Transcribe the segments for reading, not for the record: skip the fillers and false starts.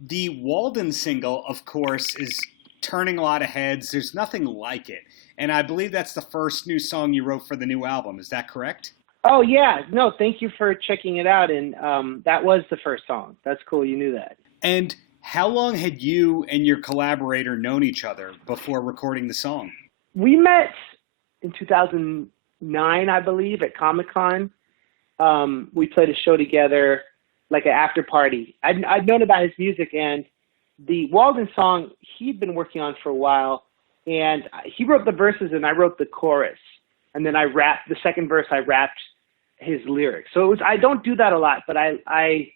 The Walden single, of course, is turning a lot of heads. There's nothing like it. And I believe that's the first new song you wrote for the new album. Is that correct? Oh yeah, no, thank you for checking it out. And that was the first song. That's cool. You knew that. And how long had you and your collaborator known each other before recording the song? We met in 2009, I believe, at Comic-Con. We played a show together, like an after party. I'd known about his music, and the Walden song he'd been working on for a while, and he wrote the verses and I wrote the chorus. And then I rapped the second verse, I rapped his lyrics. So I don't do that a lot, but I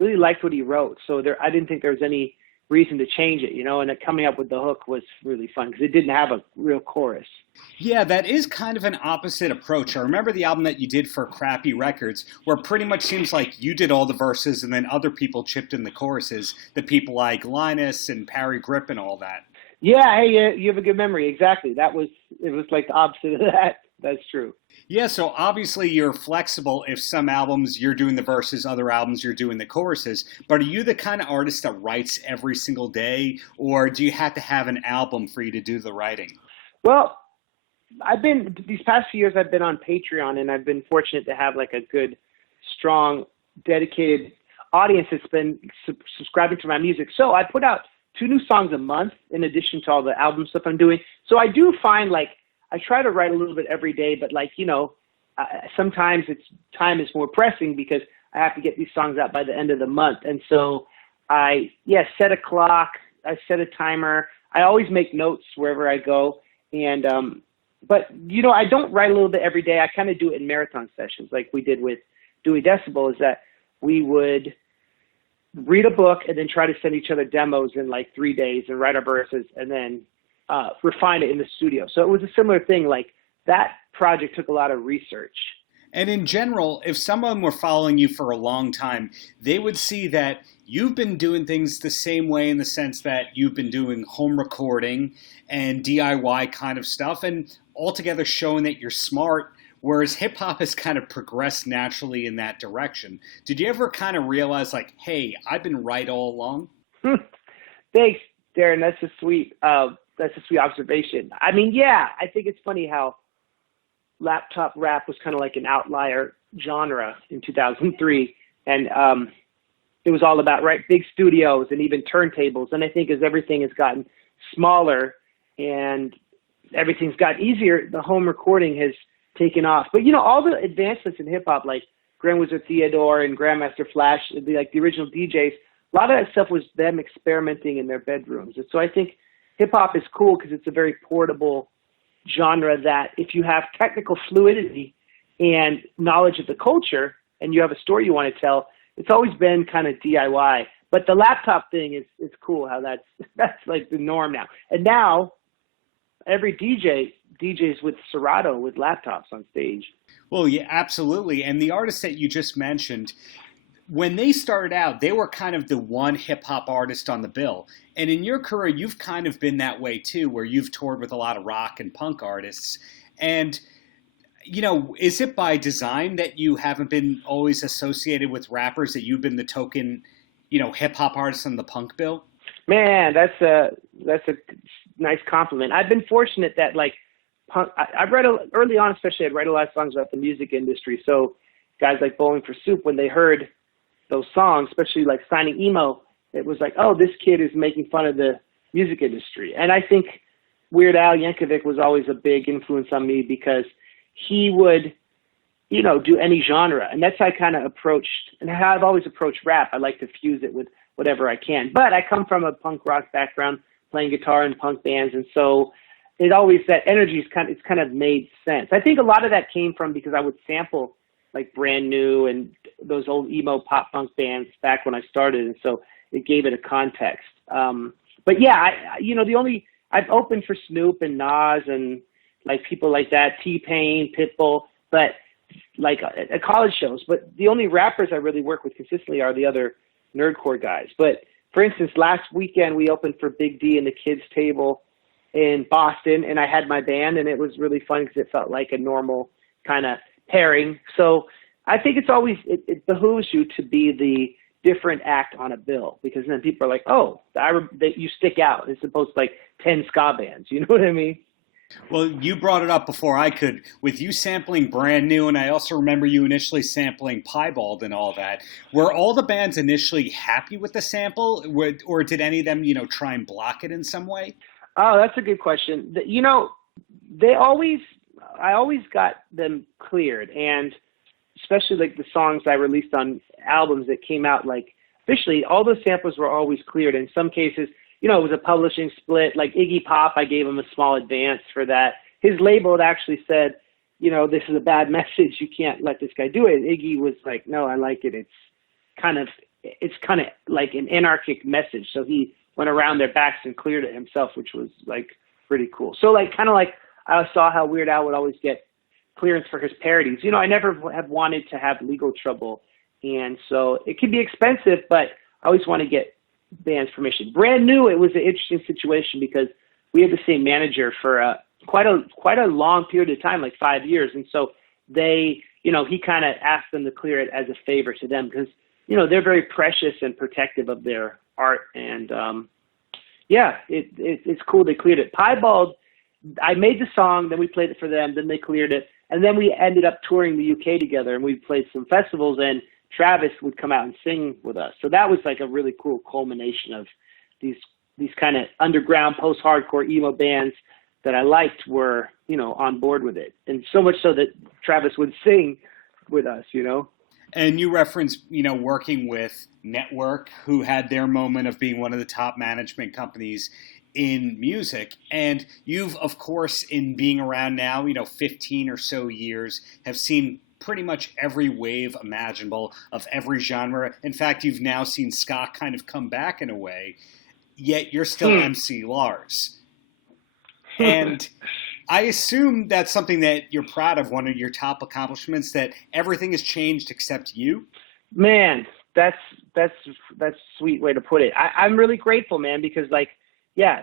really liked what he wrote. So I didn't think there was any reason to change it, and coming up with the hook was really fun because it didn't have a real chorus. Yeah, that is kind of an opposite approach. I remember the album that you did for Crappy Records, where it pretty much seems like you did all the verses and then other people chipped in the choruses, the people like Linus and Parry Grip and all that. Yeah, hey, you have a good memory. Exactly. It was like the opposite of that. That's true. Yeah, so obviously you're flexible if some albums you're doing the verses, other albums you're doing the choruses, but are you the kind of artist that writes every single day, or do you have to have an album for you to do the writing? Well, these past few years I've been on Patreon, and I've been fortunate to have like a good, strong, dedicated audience that's been subscribing to my music. So I put out 2 new songs a month in addition to all the album stuff I'm doing. So I do find like, I try to write a little bit every day, but like, sometimes time is more pressing because I have to get these songs out by the end of the month. And so I set a clock, I set a timer. I always make notes wherever I go. And, but I don't write a little bit every day. I kind of do it in marathon sessions like we did with Dewey Decibel, is that we would read a book and then try to send each other demos in like 3 days and write our verses and then refine it in the studio. So it was a similar thing. Like that project took a lot of research. And in general, if someone were following you for a long time, they would see that you've been doing things the same way in the sense that you've been doing home recording and DIY kind of stuff and altogether showing that you're smart, whereas hip hop has kind of progressed naturally in that direction. Did you ever kind of realize like, hey, I've been right all along? Thanks, Darren. That's a sweet observation. I mean, yeah, I think it's funny how laptop rap was kind of like an outlier genre in 2003. And it was all about, big studios and even turntables. And I think as everything has gotten smaller and everything's gotten easier, the home recording has taken off. But, all the advancements in hip hop, like Grand Wizard Theodore and Grandmaster Flash, the original DJs, a lot of that stuff was them experimenting in their bedrooms. And so I think hip hop is cool because it's a very portable genre that if you have technical fluidity and knowledge of the culture and you have a story you want to tell, it's always been kind of DIY. But the laptop thing is cool how that's like the norm now. And now every DJs with Serato with laptops on stage. Well, yeah, absolutely. And the artists that you just mentioned, when they started out, they were kind of the one hip-hop artist on the bill. And in your career, you've kind of been that way too, where you've toured with a lot of rock and punk artists. And, is it by design that you haven't been always associated with rappers, that you've been the token, hip-hop artist on the punk bill? Man, that's a nice compliment. I've been fortunate that, like, punk, I've read early on, especially, I'd write a lot of songs about the music industry. So guys like Bowling for Soup, when they heard those songs, especially like Signing Emo, it was like, oh, this kid is making fun of the music industry. And I think Weird Al Yankovic was always a big influence on me because he would, do any genre. And that's how I kind of approached, and how I've always approached rap. I like to fuse it with whatever I can. But I come from a punk rock background, playing guitar in punk bands. And so that energy it's kind of made sense. I think a lot of that came from because I would sample like Brand New and those old emo pop punk bands back when I started. And so it gave it a context. But yeah, I've opened for Snoop and Nas and like people like that, T-Pain, Pitbull, but like at college shows. But the only rappers I really work with consistently are the other nerdcore guys. But for instance, last weekend we opened for Big D and the Kids Table in Boston, and I had my band, and it was really fun because it felt like a normal kind of pairing. So I think it's always, it behooves you to be the different act on a bill, because then people are like, oh, you stick out as opposed to like 10 ska bands. You know what I mean? Well, you brought it up before I could, with you sampling Brand New, and I also remember you initially sampling Piebald and all that. Were all the bands initially happy with the sample, or did any of them, try and block it in some way? Oh, that's a good question. I always got them cleared, and especially like the songs I released on albums that came out, like officially, all those samples were always cleared. In some cases, it was a publishing split. Like Iggy Pop, I gave him a small advance for that. His label had actually said, this is a bad message. You can't let this guy do it. And Iggy was like, no, I like it. It's kind of like an anarchic message. So he went around their backs and cleared it himself, which was like pretty cool. So like, kind of like I saw how Weird Al would always get clearance for his parodies. I never have wanted to have legal trouble. And so it can be expensive, but I always want to get band's permission. Brand New, it was an interesting situation because we had the same manager for quite a long period of time, like 5 years. And so he kind of asked them to clear it as a favor to them because, they're very precious and protective of their art. And it's cool they cleared it. Piebald, I made the song, then we played it for them, then they cleared it. And then we ended up touring the UK together, and we played some festivals, and Travis would come out and sing with us. So that was like a really cool culmination of these kind of underground post-hardcore emo bands that I liked were, on board with it. And so much so that Travis would sing with us, And you referenced, working with Network, who had their moment of being one of the top management companies in music. And you've, of course, in being around now, 15 or so years, have seen pretty much every wave imaginable of every genre. In fact, you've now seen ska kind of come back in a way, yet you're still MC Lars. And I assume that's something that you're proud of, one of your top accomplishments, that everything has changed except you. Man, that's a sweet way to put it. I'm really grateful, man, because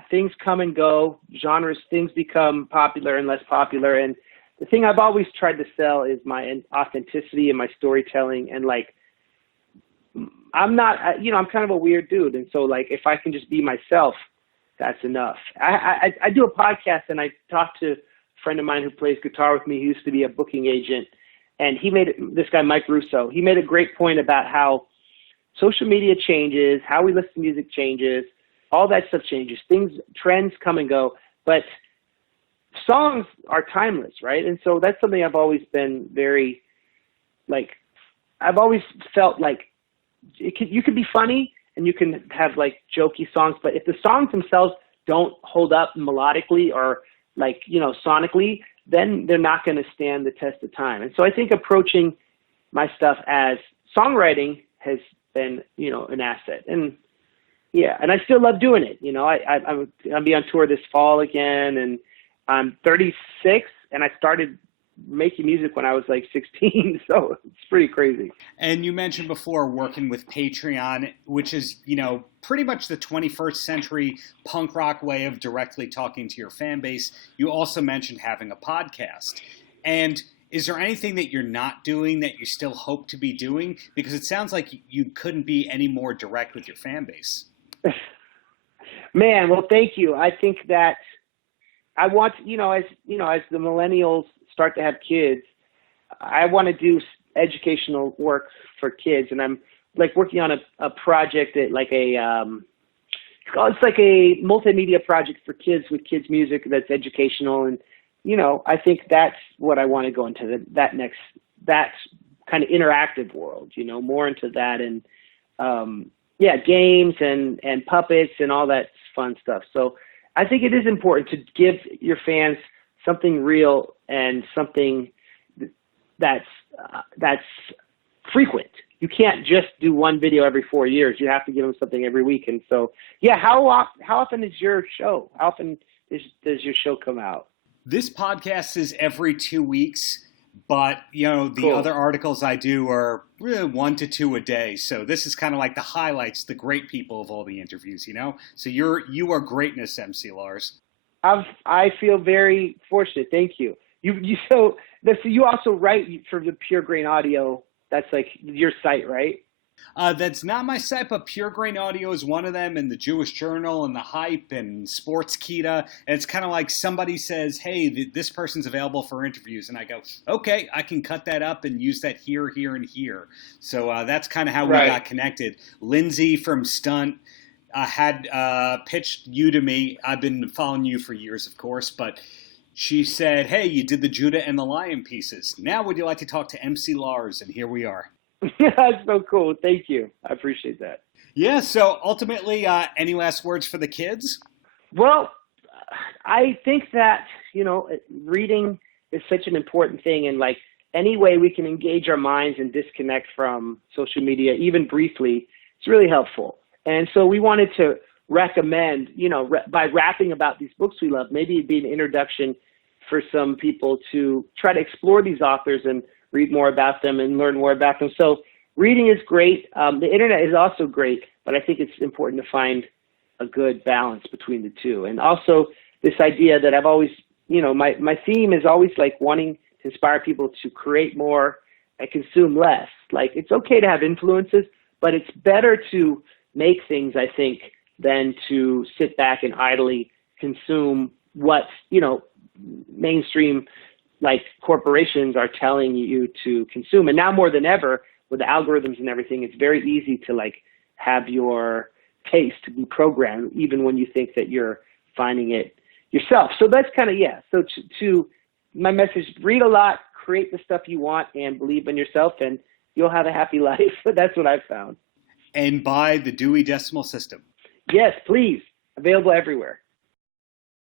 things come and go, genres, things become popular and less popular. And the thing I've always tried to sell is my authenticity and my storytelling. And I'm kind of a weird dude. And so if I can just be myself, that's enough. I do a podcast, and I talked to a friend of mine who plays guitar with me. He used to be a booking agent, and this guy, Mike Russo, he made a great point about how social media changes, how we listen to music changes, all that stuff changes. Trends come and go, but songs are timeless, right? And so that's something I've always been very, I've always felt like you could be funny and you can have jokey songs, but if the songs themselves don't hold up melodically or sonically, then they're not going to stand the test of time. And so I think approaching my stuff as songwriting has been, an asset. And yeah, and I still love doing it. I'll be on tour this fall again, and I'm 36, and I started making music when I was 16, so it's pretty crazy. And you mentioned before working with Patreon, which is, pretty much the 21st century punk rock way of directly talking to your fan base. You also mentioned having a podcast. And is there anything that you're not doing that you still hope to be doing? Because it sounds like you couldn't be any more direct with your fan base. Man, well, thank you. I think that I want, as the millennials start to have kids, I want to do educational work for kids. And I'm working on a project that it's like a multimedia project for kids with kids music that's educational. And, I think that's what I want to go into, that kind of interactive world, more into that. And, games and puppets and all that fun stuff. So I think it is important to give your fans something real and something that's frequent. You can't just do one video every 4 years. You have to give them something every week. And so, how often is your show? How often does your show come out? This podcast is every 2 weeks, but the Cool. other articles I do are really 1 to 2 a day. So this is kind of like the highlights, the great people of all the interviews, So you are greatness, MC Lars. I feel very fortunate. Thank you. So you also write for the Pure Grain Audio. That's your site, right? That's not my site, but Pure Grain Audio is one of them, and the Jewish Journal, and the Hype, and Sportskita. And it's kind of like somebody says, "Hey, this person's available for interviews," and I go, "Okay, I can cut that up and use that here, here, and here." So that's kind of how we got connected. Lindsay from Stunt had pitched you to me. I've been following you for years, of course, but she said, "Hey, you did the Judah and the Lion pieces. Now would you like to talk to MC Lars?" And here we are. That's so cool. Thank you. I appreciate that. Yeah. So ultimately, any last words for the kids? Well, I think that, reading is such an important thing. And like any way we can engage our minds and disconnect from social media, even briefly, it's really helpful. And so we wanted to recommend, by rapping about these books we love, maybe it'd be an introduction for some people to try to explore these authors and read more about them and learn more about them. So reading is great. The internet is also great, but I think it's important to find a good balance between the two. And also this idea that I've always, my theme is always like wanting to inspire people to create more and consume less. Like it's okay to have influences, but it's better to make things, I think, than to sit back and idly consume what, mainstream like corporations are telling you to consume. And now more than ever, with the algorithms and everything, it's very easy to like have your taste to be programmed, even when you think that you're finding it yourself. So that's kind of, So to my message, read a lot, create the stuff you want, and believe in yourself, and you'll have a happy life. That's what I've found. And buy the Dewey Decimal System. Yes, please. Available everywhere.